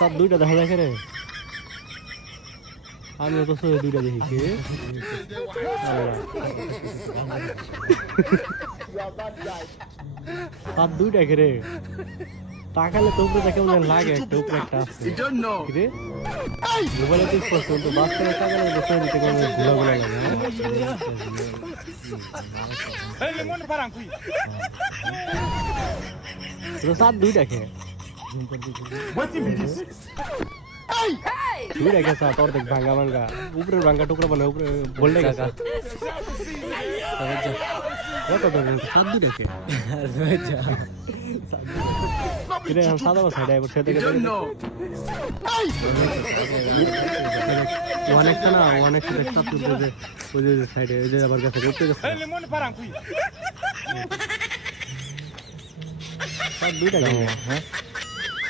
সব দুইটা দেখা দেখে রে আমিও তো দুইটা দেখি সব দুইটা রে তাকালে তো উপরে কেমন লাগে একটা উপরে একটা আছে রে মোবাইলে তো স্পষ্ট তো বাস্তবে তাকালে বসে দিতে কেমন ঘোলা লাগে সব দুইটা খে দুইটা খেসা তোর দেখ ভাঙ্গা ভাঙ্গা উপরের ভাঙ্গা টুকরা মানে উপরে বললে গেছে কত ধরে সব দুইটা খে কিরে हम सादा बस है बस থেকে অনেক না অনেক একটা তুলতে ওই যে সাইডে ওই যে আবার কাছে করতে গেছে লেমন পারাং কুই সব দুইটা হ্যাঁ